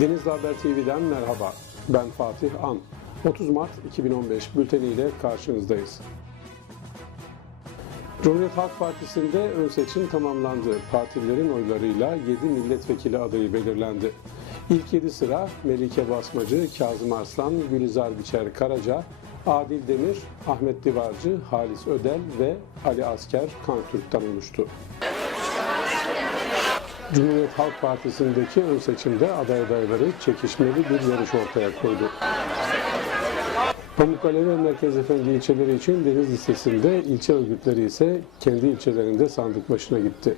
Denizli Haber TV'den merhaba. Ben Fatih An. 30 Mart 2015 bülteniyle karşınızdayız. Cumhuriyet Halk Partisi'nde ön seçim tamamlandı. Partililerin oylarıyla 7 milletvekili adayı belirlendi. İlk 7 sıra Melike Basmacı, Kazım Arslan, Gülizar Biçer Karaca, Adil Demir, Ahmet Divarcı, Halis Ödel ve Ali Asker Kantürk'ten oluştu. Cumhuriyet Halk Partisi'ndeki ön seçimde aday adayları çekişmeli bir yarış ortaya koydu. Pamukkale ve Merkez Efendi ilçeleri için deniz listesinde, ilçe örgütleri ise kendi ilçelerinde sandık başına gitti.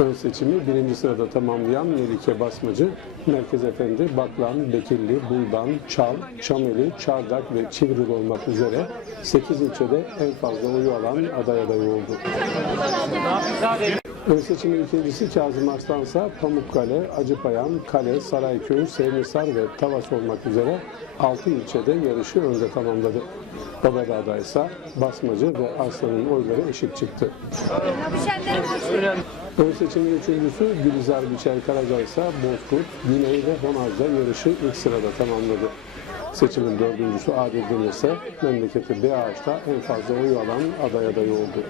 Ön seçimi birinci sırada tamamlayan Melike Basmacı, Merkez Efendi, Baklan, Bekirli, Buldan, Çal, Çameli, Çardak ve Çivril olmak üzere 8 ilçede en fazla oyu alan aday adayı oldu. Ön seçimin ikincisi Kazım Arslansa Pamukkale, Acıpayam, Kale, Sarayköy, Sevmisar ve Tavas olmak üzere 6 ilçede yarışı önde tamamladı. Babadağ'da ise Basmacı ve Arslan'ın oyları eşit çıktı. Ön seçimin üçüncüsü Gülizar Biçer Karaca ise Bozkurt, Güney ve Honaz'da yarışı ilk sırada tamamladı. Seçimin dördüncüsü Adil Demir ise memleketi BAH'ta en fazla oy alan aday adayı oldu.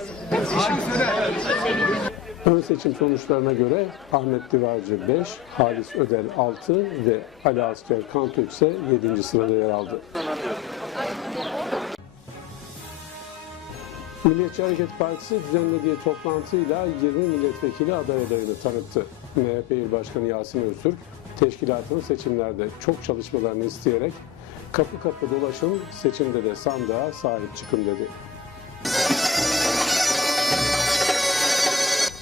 Ön seçim sonuçlarına göre Ahmet Divarcı 5, Halis Ödel 6 ve Ali Asker Kantürk ise 7. sırada yer aldı. Milliyetçi Hareket Partisi düzenlediği toplantıyla 20 milletvekili aday adayını tanıttı. MHP İl Başkanı Yasin Öztürk, teşkilatın seçimlerde çok çalışmalarını isteyerek kapı kapı dolaşın, seçimde de sandığa sahip çıkın dedi.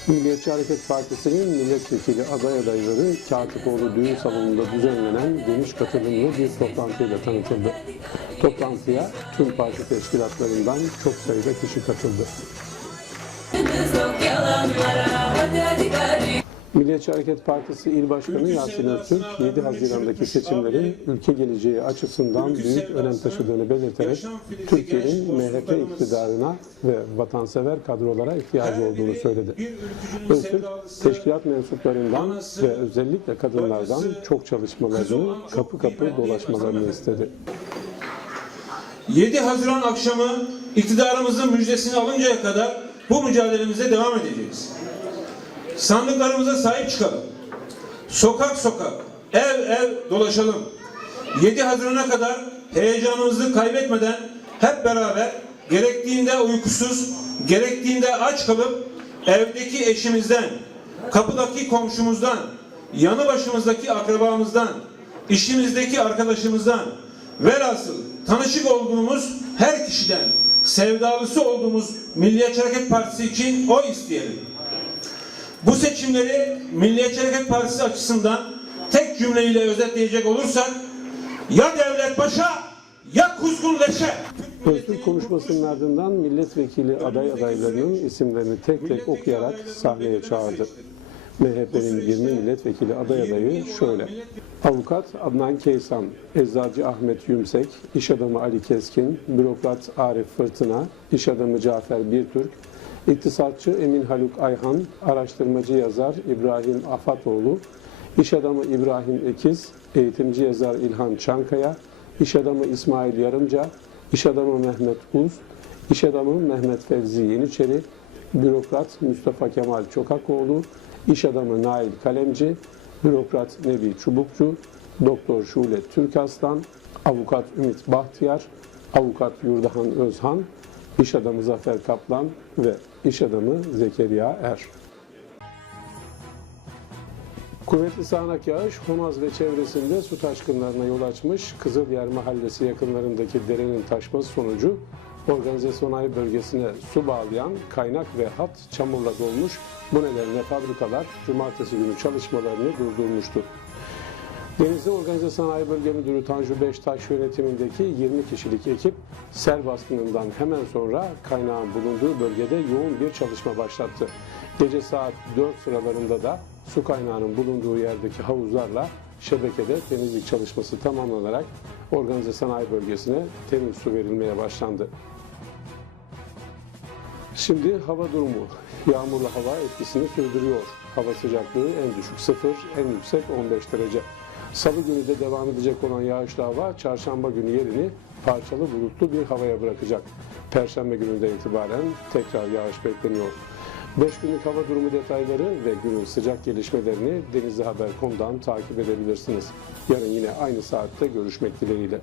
Milliyetçi Hareket Partisi'nin milletvekili aday adayları Katipoğlu Düğün Salonu'nda düzenlenen geniş katılımlı bir toplantıyla tanıtıldı. Toplantıya tüm parti teşkilatlarından çok sayıda kişi katıldı. Hadi hadi. Milliyetçi Hareket Partisi İl Başkanı Yasin Öztürk, 7 Haziran'daki seçimlerin ülke geleceği açısından büyük önem taşıdığını belirterek Türkiye'nin MHP iktidarına ve vatansever kadrolara ihtiyacı olduğunu söyledi. Öztürk, teşkilat mensuplarından ve özellikle kadınlardan çok çalışmalarını, kapı kapı dolaşmalarını istedi. 7 Haziran akşamı iktidarımızın müjdesini alıncaya kadar bu mücadelemize devam edeceğiz. Sandıklarımıza sahip çıkalım. Sokak sokak, ev ev dolaşalım. 7 Haziran'a kadar heyecanımızı kaybetmeden hep beraber gerektiğinde uykusuz, gerektiğinde aç kalıp evdeki eşimizden, kapıdaki komşumuzdan, yanı başımızdaki akrabamızdan, işimizdeki arkadaşımızdan, velhasıl tanışık olduğumuz her kişiden, sevdalısı olduğumuz Milliyetçi Hareket Partisi için oy isteyelim. Bu seçimleri Milliyetçi Hareket Partisi açısından tek cümleyle özetleyecek olursak ya devlet başa ya kuzgun leşe. Konuşmasının ardından milletvekili aday adaylarının isimlerini tek tek okuyarak sahneye çağırdı. MHP'nin 20 milletvekili aday adayı şöyle. Avukat Adnan Keysan, Eczacı Ahmet Yümsek, İş adamı Ali Keskin, Bürokrat Arif Fırtına, İş adamı Cafer Birtürk, İktisatçı Emin Haluk Ayhan, araştırmacı yazar İbrahim Afatoğlu, İş adamı İbrahim Ekiz, eğitimci yazar İlhan Çankaya, İş adamı İsmail Yarımca, İş adamı Mehmet Uz, İş adamı Mehmet Fevzi Yeniçeri, bürokrat Mustafa Kemal Çokakoğlu, İş adamı Nail Kalemci, bürokrat Nebi Çubukçu, doktor Şule Türkaslan, avukat Ümit Bahtiyar, avukat Yurdahan Özhan, iş adamı Zafer Kaplan ve iş adamı Zekeriya Er. Kuvvetli sağanak yağış Honaz ve çevresinde su taşkınlarına yol açmış. Kızılyer Mahallesi yakınlarındaki derenin taşması sonucu organize sanayi bölgesine su bağlayan kaynak ve hat çamurla dolmuş. Bu nedenle fabrikalar cumartesi günü çalışmalarını durdurmuştu. Denizli Organize Sanayi Bölge Müdürü Tanju Beştaş yönetimindeki 20 kişilik ekip sel baskınından hemen sonra kaynağın bulunduğu bölgede yoğun bir çalışma başlattı. Gece saat 4 sıralarında da su kaynağının bulunduğu yerdeki havuzlarla şebekede temizlik çalışması tamamlanarak organize sanayi bölgesine temiz su verilmeye başlandı. Şimdi hava durumu. Yağmurlu hava etkisini sürdürüyor. Hava sıcaklığı en düşük 0, en yüksek 15 derece. Salı günü de devam edecek olan yağışlı hava çarşamba günü yerini parçalı bulutlu bir havaya bırakacak. Perşembe gününden itibaren tekrar yağış bekleniyor. 5 günlük hava durumu detayları ve günün sıcak gelişmelerini denizlihaber.com'dan takip edebilirsiniz. Yarın yine aynı saatte görüşmek dileğiyle.